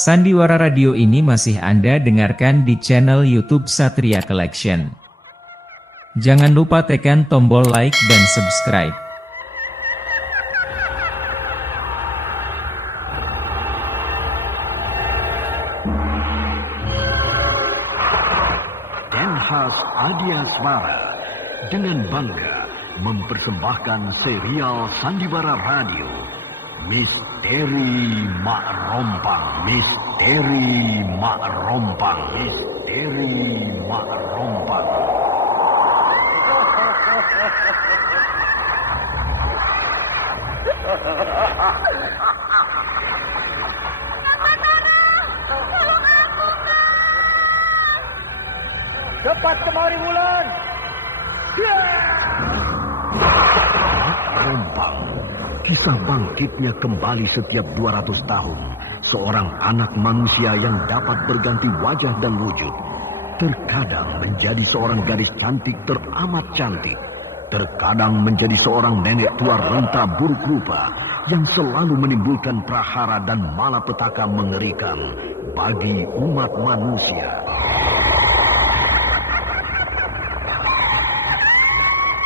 Sandiwara Radio ini masih Anda dengarkan di channel YouTube Satria Collection. Jangan lupa tekan tombol like dan subscribe. Denhas Adiaswara dengan bangga mempersembahkan serial Sandiwara Radio Misteri Mak Rompang. Misteri Mak Rompang. Misteri Mak Rompang. Cepat kemari Wulan. Mak Rompang. Kisah bangkitnya kembali setiap 200 tahun. Seorang anak manusia yang dapat berganti wajah dan wujud. Terkadang menjadi seorang gadis cantik teramat cantik. Terkadang menjadi seorang nenek tua renta buruk rupa yang selalu menimbulkan prahara dan malapetaka mengerikan bagi umat manusia.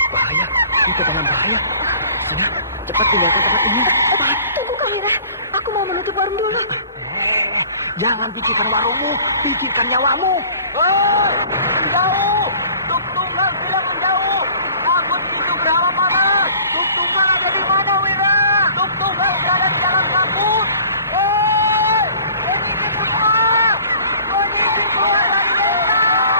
Bahaya, kita dalam bahaya. Sana, cepat tinggalkan tempat ini. Tunggu Kamira, aku mau menutup warung dulu. Jangan pikirkan warungmu, pikirkan nyawamu. Hei, menjauh! Tuk-tunggal bilang menjauh. Aku dituju berapa mana? Tuk-tunggal ada di mana, Wira? Tuk-tunggal berada di dalam kabut. Hei, ini keluar! Ini keluar dari desa!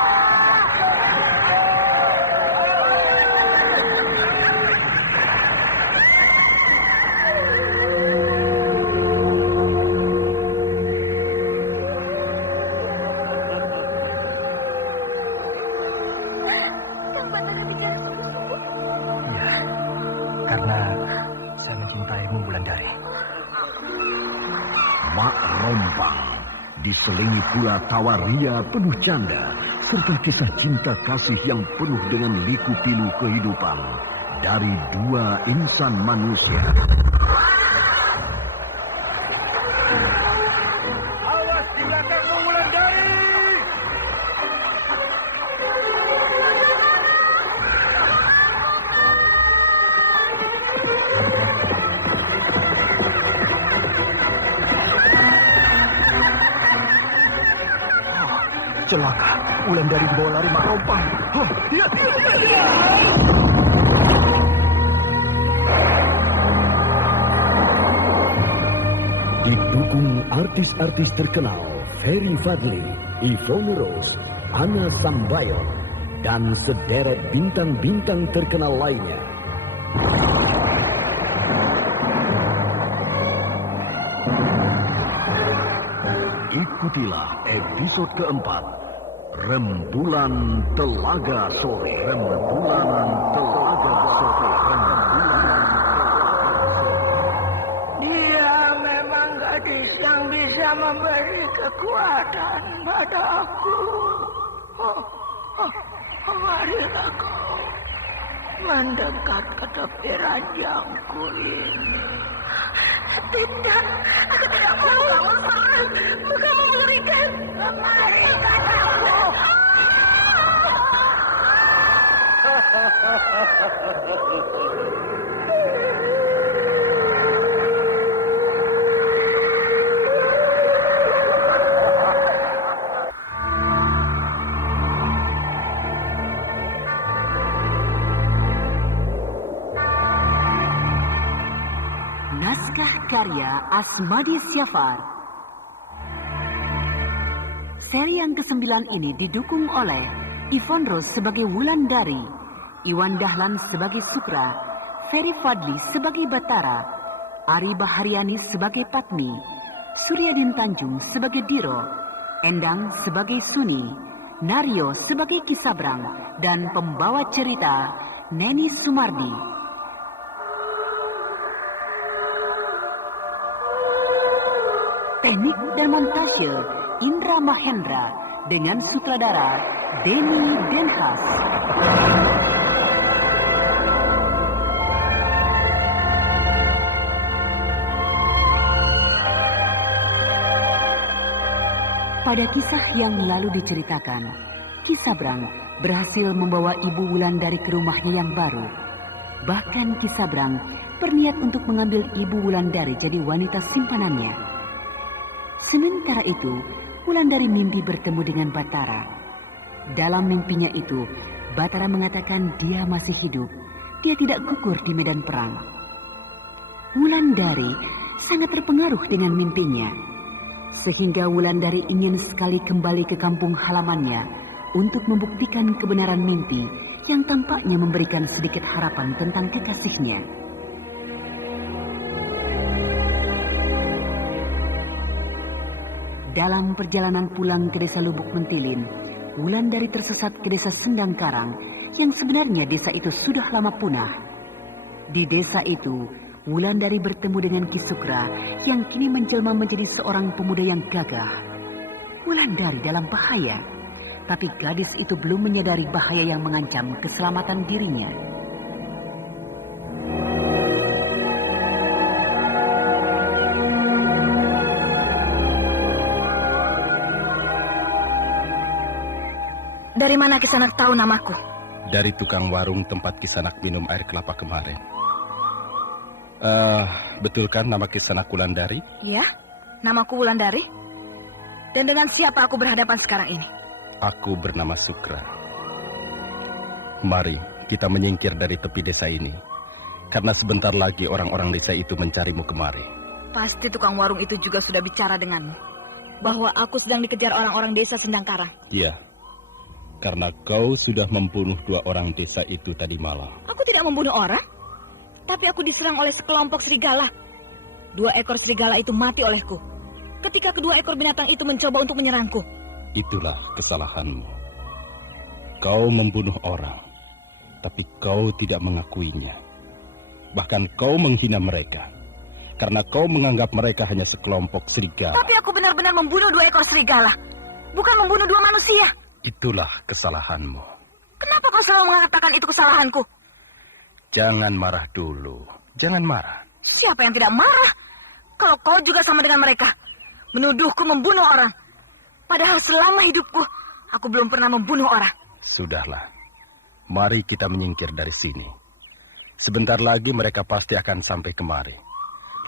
Karena saya mencintaimu, Wulandari. Mak Rompang diselingi pula tawa ria penuh canda serta kisah cinta kasih yang penuh dengan liku-pilu kehidupan dari dua insan manusia. Awas di belakangmu, Wulandari! Celaka, Wulandari dibawa lari Mak Rompang. Didukung artis-artis terkenal Ferry Fadli, Yvonne Rose, Anna Sambayon, dan sederet bintang-bintang terkenal lainnya. Ikutilah episode keempat, Rembulan Telaga Sore. Rembulan Telaga Sore. Dia memang gadis yang bisa memberi kekuatan pada aku. Marilah kau mendekat ke tepi ranjangku ini. Tidak, aku tidak mau. Bukan mengerikan. Marilah aku. Naskah karya Asmadi Syafar. Seri yang ke-9 ini didukung oleh Yvonne Rose sebagai Wulandari, Iwan Dahlan sebagai Sukra, Ferry Fadli sebagai Batara, Ari Bahariani sebagai Patmi, Suryadin Tanjung sebagai Diro, Endang sebagai Suni, Naryo sebagai Kisabrang, dan pembawa cerita Neni Sumardi. Teknik dan montase Indra Mahendra dengan sutradara Denny Denhas. Pada kisah yang lalu diceritakan, Ki Sabrang berhasil membawa Ibu Wulandari ke rumahnya yang baru. Bahkan Ki Sabrang berniat untuk mengambil Ibu Wulandari jadi wanita simpanannya. Sementara itu, Wulandari mimpi bertemu dengan Batara. Dalam mimpinya itu, Batara mengatakan dia masih hidup. Dia tidak gugur di medan perang. Wulandari sangat terpengaruh dengan mimpinya, sehingga Wulandari ingin sekali kembali ke kampung halamannya untuk membuktikan kebenaran mimpi yang tampaknya memberikan sedikit harapan tentang kekasihnya. Dalam perjalanan pulang ke desa Lubuk Mentilin, Wulandari tersesat ke desa Sendang Karang yang sebenarnya desa itu sudah lama punah. Di desa itu, Wulandari bertemu dengan Ki Sukra yang kini menjelma menjadi seorang pemuda yang gagah. Wulandari dalam bahaya, tapi gadis itu belum menyadari bahaya yang mengancam keselamatan dirinya. Dari mana Kisanak tahu namaku? Dari tukang warung tempat Kisanak minum air kelapa kemarin. Betul kan nama Kisanak Wulandari? Ya, namaku Wulandari. Dan dengan siapa aku berhadapan sekarang ini? Aku bernama Sukra. Mari kita menyingkir dari tepi desa ini, karena sebentar lagi orang-orang desa itu mencarimu kemari. Pasti tukang warung itu juga sudah bicara denganmu, bahwa aku sedang dikejar orang-orang desa Sendang Karang. Iya, karena kau sudah membunuh 2 orang desa itu tadi malam. Aku tidak membunuh orang, tapi aku diserang oleh sekelompok serigala. 2 ekor serigala itu mati olehku ketika kedua ekor binatang itu mencoba untuk menyerangku. Itulah kesalahanmu. Kau membunuh orang, tapi kau tidak mengakuinya. Bahkan kau menghina mereka, karena kau menganggap mereka hanya sekelompok serigala. Tapi aku benar-benar membunuh 2 ekor serigala, bukan membunuh 2 manusia. Itulah kesalahanmu. Kenapa kau selalu mengatakan itu kesalahanku? Jangan marah dulu. Jangan marah. Siapa yang tidak marah? Kalau kau juga sama dengan mereka, menuduhku membunuh orang. Padahal selama hidupku, aku belum pernah membunuh orang. Sudahlah. Mari kita menyingkir dari sini. Sebentar lagi mereka pasti akan sampai kemari.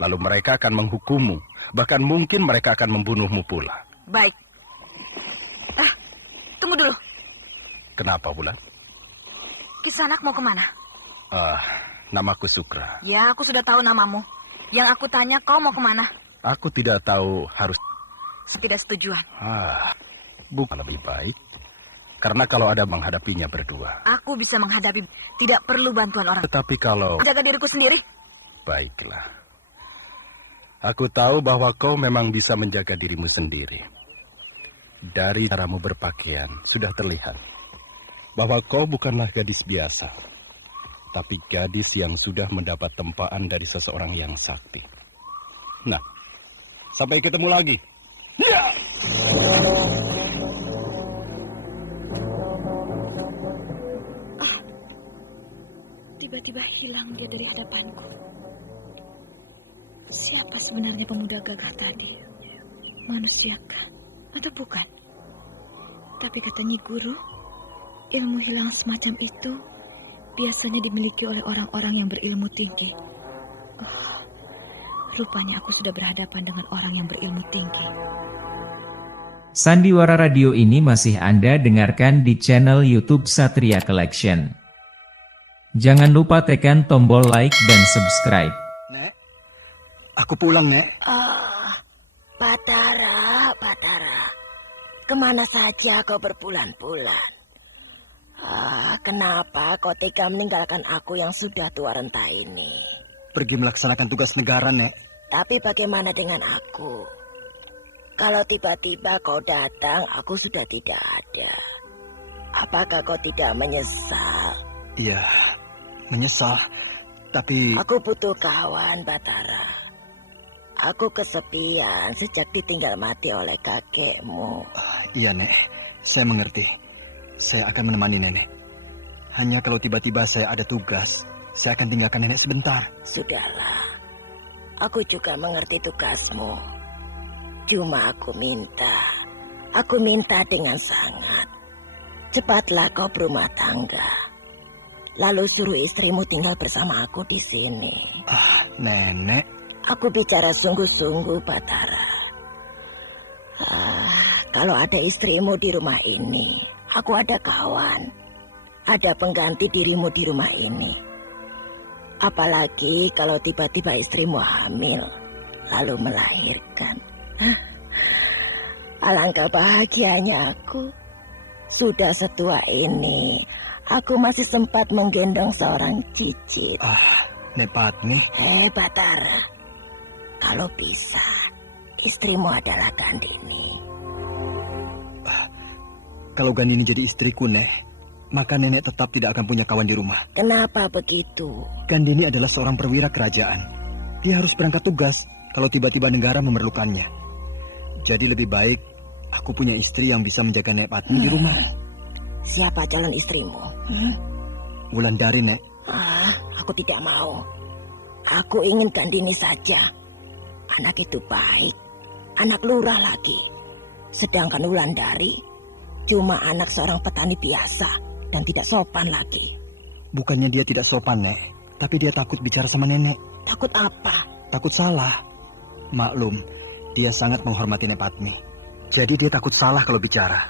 Lalu mereka akan menghukummu. Bahkan mungkin mereka akan membunuhmu pula. Baik. Tunggu dulu. Kenapa, Wulan? Kisanak mau kemana? Namaku Sukra. Ya, aku sudah tahu namamu. Yang aku tanya, kau mau kemana? Aku tidak tahu harus... Ketidaksetujuan. Bukan lebih baik. Karena kalau ada menghadapinya berdua. Aku bisa menghadapi, tidak perlu bantuan orang. Tetapi kalau... Jaga diriku sendiri. Baiklah. Aku tahu bahwa kau memang bisa menjaga dirimu sendiri. Dari caramu berpakaian sudah terlihat bahwa kau bukanlah gadis biasa, tapi gadis yang sudah mendapat tempaan dari seseorang yang sakti. Nah, sampai ketemu lagi. Ya! Tiba-tiba hilang dia dari hadapanku. Siapa sebenarnya pemuda gagah tadi? Manusiakah atau bukan? Tapi kata Nyi Guru, ilmu hilang semacam itu biasanya dimiliki oleh orang-orang yang berilmu tinggi. Rupanya aku sudah berhadapan dengan orang yang berilmu tinggi. Sandiwara Radio ini masih Anda dengarkan di channel YouTube Satria Collection. Jangan lupa tekan tombol like dan subscribe. Nek, aku pulang, Nek. Batara, kemana saja kau berbulan-bulan? Kenapa kau tega meninggalkan aku yang sudah tua renta ini? Pergi melaksanakan tugas negara, Nek. Tapi bagaimana dengan aku? Kalau tiba-tiba kau datang, aku sudah tidak ada. Apakah kau tidak menyesal? Iya, menyesal. Tapi... Aku butuh kawan, Batara. Aku kesepian sejak ditinggal mati oleh kakekmu. Iya, Nek. Saya mengerti. Saya akan menemani Nenek. Hanya kalau tiba-tiba saya ada tugas, saya akan tinggalkan Nenek sebentar. Sudahlah. Aku juga mengerti tugasmu. Cuma aku minta Aku minta dengan sangat. Cepatlah kau berumah tangga. Lalu suruh istrimu tinggal bersama aku di sini. Nenek. Aku bicara sungguh-sungguh, Batara. Kalau ada istrimu di rumah ini, aku ada kawan. Ada pengganti dirimu di rumah ini. Apalagi kalau tiba-tiba istrimu hamil, lalu melahirkan. Alangkah bahagianya aku. Sudah setua ini, aku masih sempat menggendong seorang cicit. Nek Patmi. Batara, kalau bisa, istrimu adalah Gandini. Kalau Gandini jadi istriku, Nek, maka nenek tetap tidak akan punya kawan di rumah. Kenapa begitu? Gandini adalah seorang perwira kerajaan. Dia harus berangkat tugas kalau tiba-tiba negara memerlukannya. Jadi lebih baik aku punya istri yang bisa menjaga Nek Patmi di rumah. Siapa calon istrimu? Wulandari, Nek. Aku tidak mau. Aku ingin Gandini saja. Anak itu baik. Anak lurah lagi. Sedangkan Wulandari cuma anak seorang petani biasa dan tidak sopan lagi. Bukannya dia tidak sopan, Nek. Tapi dia takut bicara sama nenek. Takut apa? Takut salah. Maklum, dia sangat menghormati Nek Patmi. Jadi dia takut salah kalau bicara.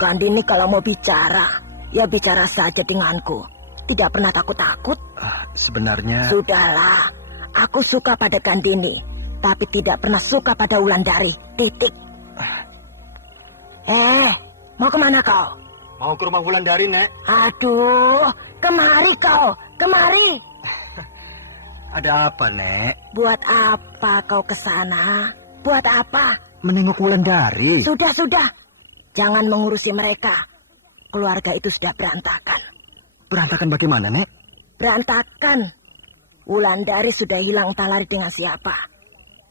Gandini kalau mau bicara, ya bicara saja denganku. Tidak pernah takut-takut. Sebenarnya... Sudahlah, aku suka pada Gandini, tapi tidak pernah suka pada Wulandari. Titik. Mau kemana kau? Mau ke rumah Wulandari, Nek. Aduh, kemari kau, kemari. Ada apa, Nek? Buat apa kau ke sana? Buat apa? Menengok Wulandari. Sudah. Jangan mengurusi mereka. Keluarga itu sudah berantakan. Berantakan bagaimana, Nek? Berantakan. Wulandari sudah hilang entah lari dengan siapa.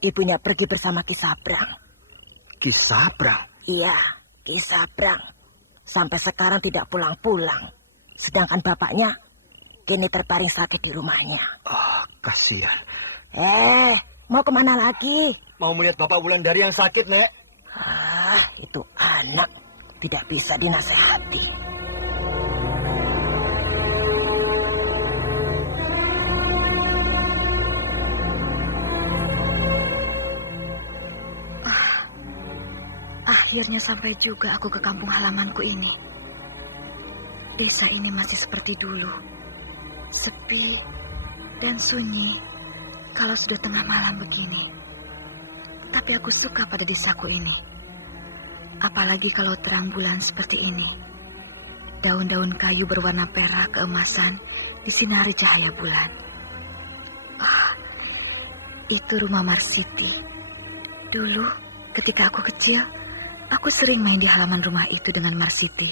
Ibunya pergi bersama Ki Sabrang. Ki Sabrang? Iya, Ki Sabrang. Sampai sekarang tidak pulang-pulang. Sedangkan bapaknya kini terbaring sakit di rumahnya. Kasihan. Mau kemana lagi? Mau melihat Bapak Wulandari yang sakit, Nek. Itu anak tidak bisa dinasehati. Akhirnya sampai juga aku ke kampung halamanku ini. Desa ini masih seperti dulu. Sepi dan sunyi kalau sudah tengah malam begini. Tapi aku suka pada desaku ini. Apalagi kalau terang bulan seperti ini. Daun-daun kayu berwarna perak keemasan disinari cahaya bulan. Itu rumah Marsiti. Dulu ketika aku kecil, aku sering main di halaman rumah itu dengan Marsiti,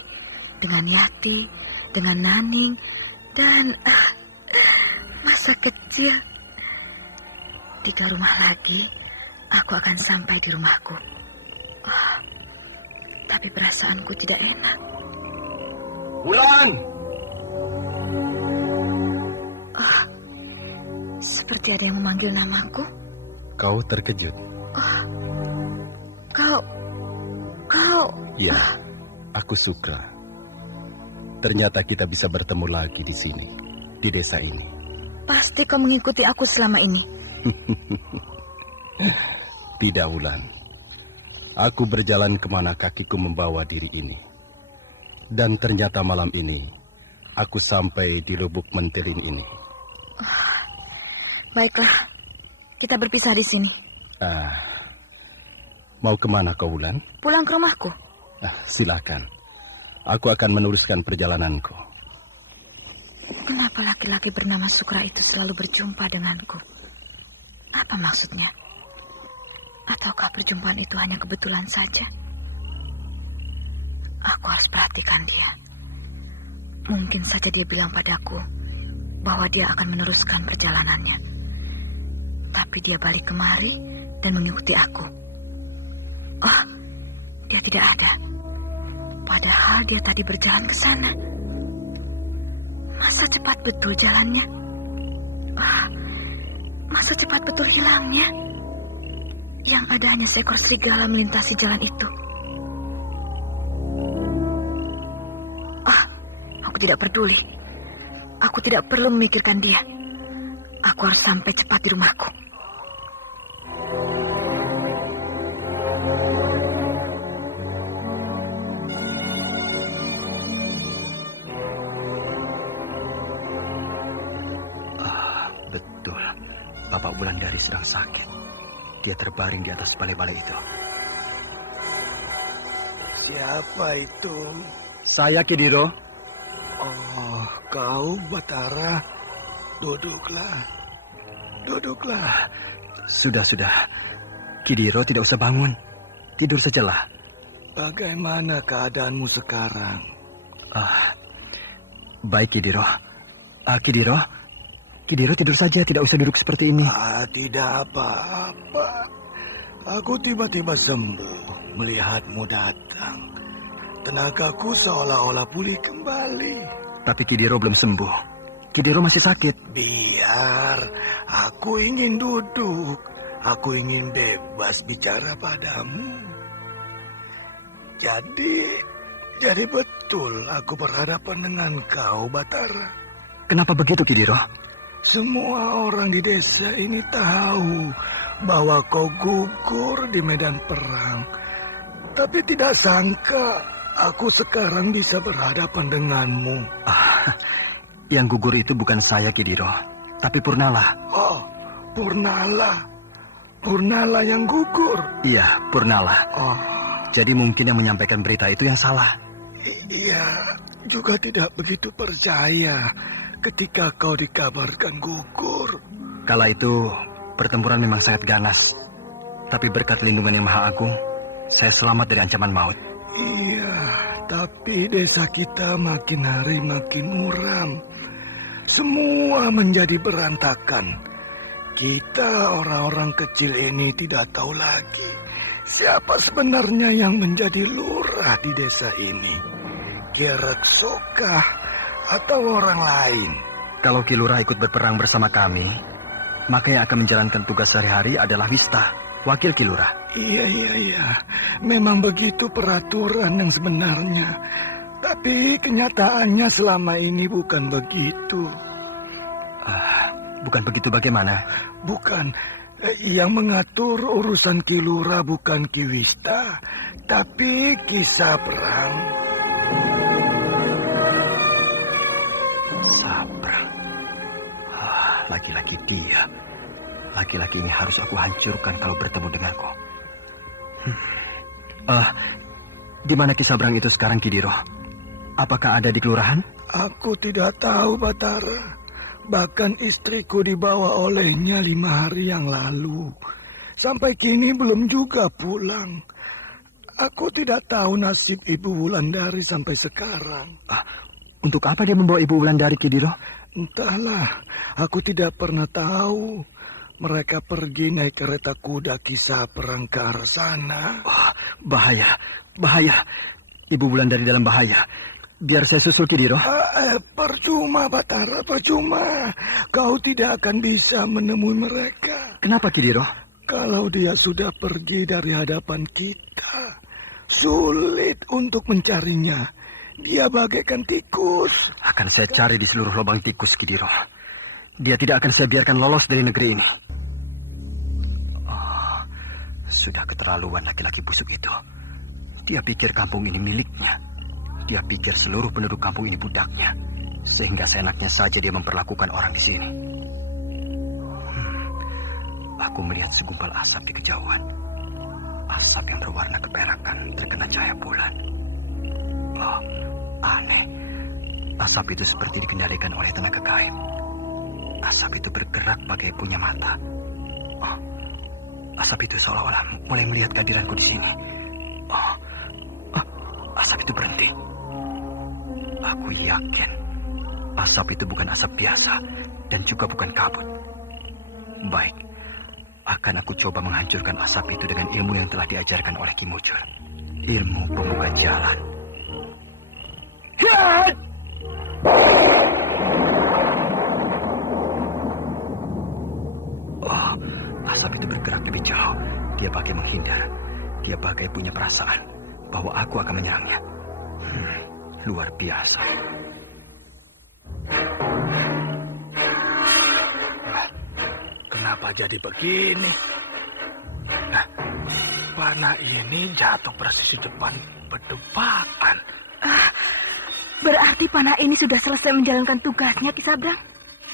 dengan Yati, dengan Naning, dan masa kecil. 3 rumah lagi, aku akan sampai di rumahku. Tapi perasaanku tidak enak. Wulan! Seperti ada yang memanggil namaku. Kau terkejut? Kau... Ya, aku suka. Ternyata kita bisa bertemu lagi di sini, di desa ini. Pasti kau mengikuti aku selama ini. Tidak, Wulan. Aku berjalan kemana kakiku membawa diri ini. Dan ternyata malam ini, aku sampai di Lubuk Mentilin ini. Baiklah, kita berpisah di sini. Mau kemana kau, Wulan? Pulang ke rumahku. Silakan. Aku akan meneruskan perjalananku. Kenapa laki-laki bernama Sukra itu selalu berjumpa denganku? Apa maksudnya? Ataukah perjumpaan itu hanya kebetulan saja? Aku harus perhatikan dia. Mungkin saja dia bilang padaku bahwa dia akan meneruskan perjalanannya. Tapi dia balik kemari dan mengikuti aku. Dia tidak ada. Padahal dia tadi berjalan ke sana. Masa cepat betul jalannya? Masa cepat betul hilangnya? Yang ada hanya seekor serigala melintasi jalan itu. tidak peduli. Aku tidak perlu memikirkan dia. Aku harus sampai cepat di rumahku. Betul, Bapak Wulandari sedang sakit. Dia terbaring di atas balai-balai itu. Siapa itu? Saya, Kidiro. Oh, kau Batara. Duduklah. Duduklah. Sudah. Kidiro tidak usah bangun. Tidur sajalah. Bagaimana keadaanmu sekarang? Baik, Kidiro. Kidiro tidur saja, tidak usah duduk seperti ini. Tidak apa-apa. Aku tiba-tiba sembuh melihatmu datang. Tenagaku seolah-olah pulih kembali. Tapi Kidiro belum sembuh. Kidiro masih sakit. Biar, aku ingin duduk. Aku ingin bebas bicara padamu. Jadi betul aku berhadapan dengan kau, Batara. Kenapa begitu, Kidiro? Semua orang di desa ini tahu bahwa kau gugur di medan perang. Tapi tidak sangka aku sekarang bisa berhadapan denganmu. Yang gugur itu bukan saya, Kidiro, tapi Purnala. Oh, Purnala. Purnala yang gugur? Iya, Purnala. Oh. Jadi mungkin yang menyampaikan berita itu yang salah. Iya, juga tidak begitu percaya ketika kau dikabarkan gugur. Kala itu pertempuran memang sangat ganas. Tapi berkat lindungan yang Maha Agung, saya selamat dari ancaman maut. Iya, tapi desa kita makin hari makin muram. Semua menjadi berantakan. Kita orang-orang kecil ini tidak tahu lagi siapa sebenarnya yang menjadi lurah di desa ini. Ki Reksokah atau orang lain? Kalau Ki Lurah ikut berperang bersama kami, maka yang akan menjalankan tugas sehari-hari adalah Wista, wakil Ki Lurah. Iya. Memang begitu peraturan yang sebenarnya. Tapi kenyataannya selama ini bukan begitu. Bukan begitu bagaimana? Bukan. Yang mengatur urusan Ki Lurah bukan Ki Wista, tapi Ki Sabrang. Sabrang. Laki-laki dia. Laki-laki ini harus aku hancurkan kalau bertemu denganku. Di mana Ki Sabrang itu sekarang, Kidiro? Apakah ada di kelurahan? Aku tidak tahu, Batara. Bahkan istriku dibawa olehnya 5 hari yang lalu. Sampai kini belum juga pulang. Aku tidak tahu nasib Ibu Wulandari sampai sekarang. Untuk apa dia membawa Ibu Wulandari, Kidiro? Entahlah, aku tidak pernah tahu. Mereka pergi naik kereta kuda Ki Sabrang ke arah sana. Bahaya. Ibu Wulandari dalam bahaya. Biar saya susul, Kidiro. Percuma, Batara, percuma. Kau tidak akan bisa menemui mereka. Kenapa, Kidiro? Kalau dia sudah pergi dari hadapan kita, sulit untuk mencarinya. Dia bagaikan tikus. Akan saya cari di seluruh lubang tikus, Kidiro. Dia tidak akan saya biarkan lolos dari negeri ini. Sudah keterlaluan laki-laki busuk itu. Dia pikir kampung ini miliknya. Dia pikir seluruh penduduk kampung ini budaknya. Sehingga seenaknya saja dia memperlakukan orang di sini. Aku melihat segumpal asap di kejauhan. Asap yang berwarna keperakan terkena cahaya bulan. Aneh. Asap itu seperti dikendalikan oleh tenaga gaib. Asap itu bergerak bagai punya mata. Asap itu seolah-olah mulai melihat kehadiranku di sini. Asap itu berhenti. Aku yakin asap itu bukan asap biasa dan juga bukan kabut. Baik, akan aku coba menghancurkan asap itu dengan ilmu yang telah diajarkan oleh Ki Mujur. Ilmu pembuka jalan. Asap itu bergerak lebih jauh. Dia bagai menghindar. Dia bagai punya perasaan bahwa aku akan menyerangnya. Luar biasa. jadi begini? Nah, panah ini jatuh persis di depan pedebakan. Berarti panah ini sudah selesai menjalankan tugasnya, Ki Sabrang.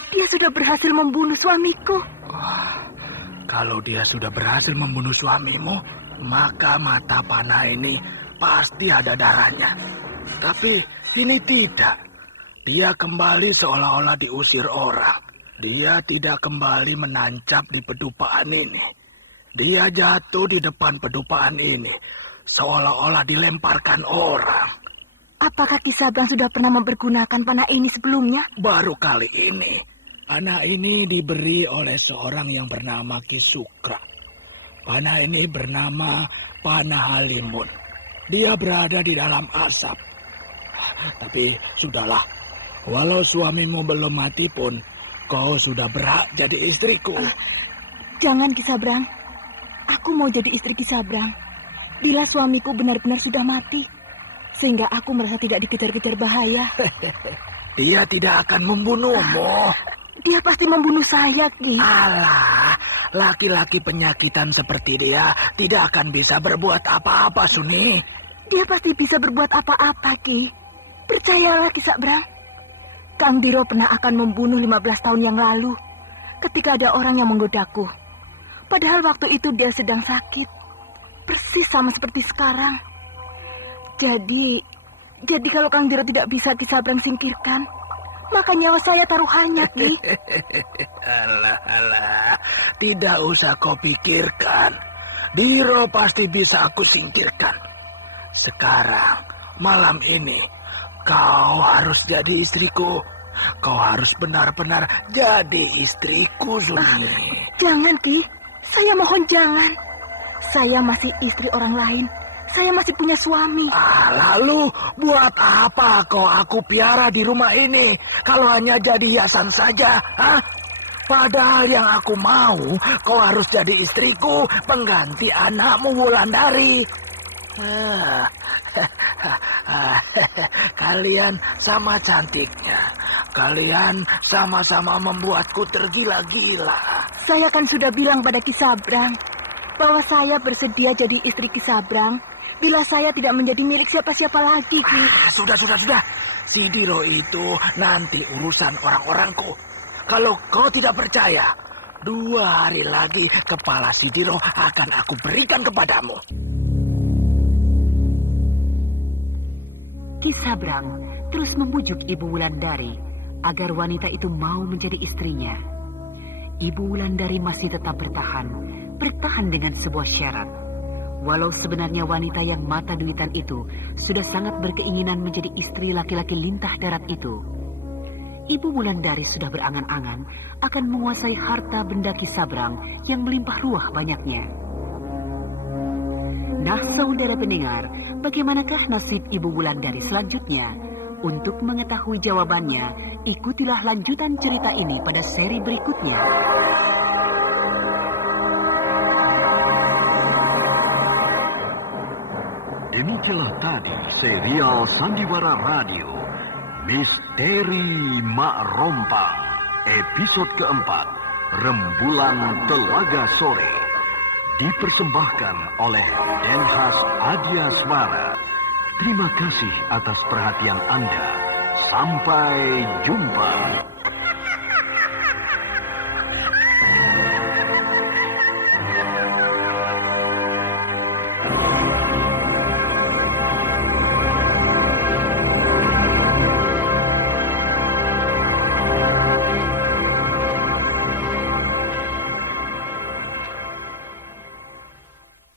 Dia sudah berhasil membunuh suamiku. Kalau dia sudah berhasil membunuh suamimu, maka mata panah ini pasti ada darahnya. Tapi ini tidak. Dia kembali seolah-olah diusir orang. Dia tidak kembali menancap di pedupaan ini. Dia jatuh di depan pedupaan ini, seolah-olah dilemparkan orang. Apakah Ki Sabrang sudah pernah mempergunakan panah ini sebelumnya? Baru kali ini. Panah ini diberi oleh seorang yang bernama Ki Sukra. Panah ini bernama Panah Halimun. Dia berada di dalam asap. Tapi sudahlah, walau suamimu belum mati pun, kau sudah berhak jadi istriku. Jangan, Ki Sabrang. Aku mau jadi istri Ki Sabrang bila suamiku benar-benar sudah mati, sehingga aku merasa tidak dikejar-kejar bahaya. Dia tidak akan membunuhmu. Dia pasti membunuh saya, Ki. Alah, laki-laki penyakitan seperti dia tidak akan bisa berbuat apa-apa, Suni. Dia pasti bisa berbuat apa-apa, Ki. Percayalah, Ki Sabrang. Kang Diro pernah akan membunuh 15 tahun yang lalu ketika ada orang yang menggodaku. Padahal waktu itu dia sedang sakit. Persis sama seperti sekarang. Jadi kalau Kang Diro tidak bisa Ki Sabrang singkirkan, maka nyawa saya taruhannya, Ki. Alah, tidak usah kau pikirkan. Diro pasti bisa aku singkirkan. Sekarang, malam ini, kau harus jadi istriku. Kau harus benar-benar jadi istriku, Suni. Jangan, Ki. Saya mohon jangan. Saya masih istri orang lain. Saya masih punya suami. Lalu buat apa kau aku piara di rumah ini kalau hanya jadi hiasan saja? Padahal yang aku mau, kau harus jadi istriku, pengganti anakmu Wulandari. Kalian sama cantiknya. Kalian sama-sama membuatku tergila-gila. Saya kan sudah bilang pada Ki Sabrang bahwa saya bersedia jadi istri Ki Sabrang bila saya tidak menjadi milik siapa-siapa lagi, Ki. Sudah. Si Diro itu nanti urusan orang-orangku. Kalau kau tidak percaya, 2 hari lagi kepala si Diro akan aku berikan kepadamu. Ki Sabrang terus membujuk Ibu Wulandari agar wanita itu mau menjadi istrinya. Ibu Wulandari masih tetap bertahan dengan sebuah syarat. Walau sebenarnya wanita yang mata duitan itu sudah sangat berkeinginan menjadi istri laki-laki lintah darat itu. Ibu Wulandari sudah berangan-angan akan menguasai harta benda Ki Sabrang yang melimpah ruah banyaknya. Nah, saudara pendengar, bagaimanakah nasib Ibu Wulandari selanjutnya? Untuk mengetahui jawabannya, ikutilah lanjutan cerita ini pada seri berikutnya. Demikianlah tadi serial Sandiwara Radio Misteri Mak Rompang episode keempat, Rembulan Telaga Sore, dipersembahkan oleh Denhas Adyasmara. Terima kasih atas perhatian Anda. Sampai jumpa.